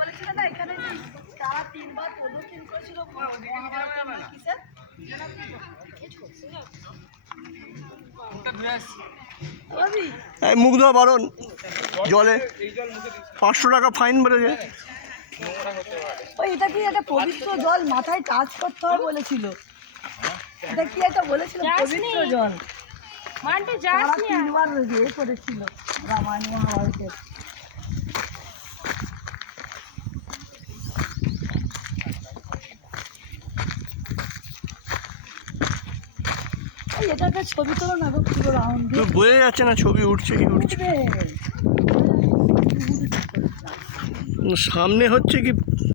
বলেছিল না এখানে তারা 3 বার প্রদক্ষিণ করেছিল কিসের মুখ ধোয়া বারণ জলে 500 টাকা ফাইন বেড়েছে। ওই এটা কি একটা পবিত্র জল মাথায় টাচ করতে হবে বলেছিল, এটা কি একটা বলেছিল পবিত্র জল মানতে যাস নি 3 বার ইয়ে করেছিল রামায়ণ মহাভারতের। এটা একটা ছবি তোলো না গো, পুরো রাউন্ড দিয়ে বোঝা যাচ্ছে না ছবি উঠছে কি উঠছে, সামনে হচ্ছে কি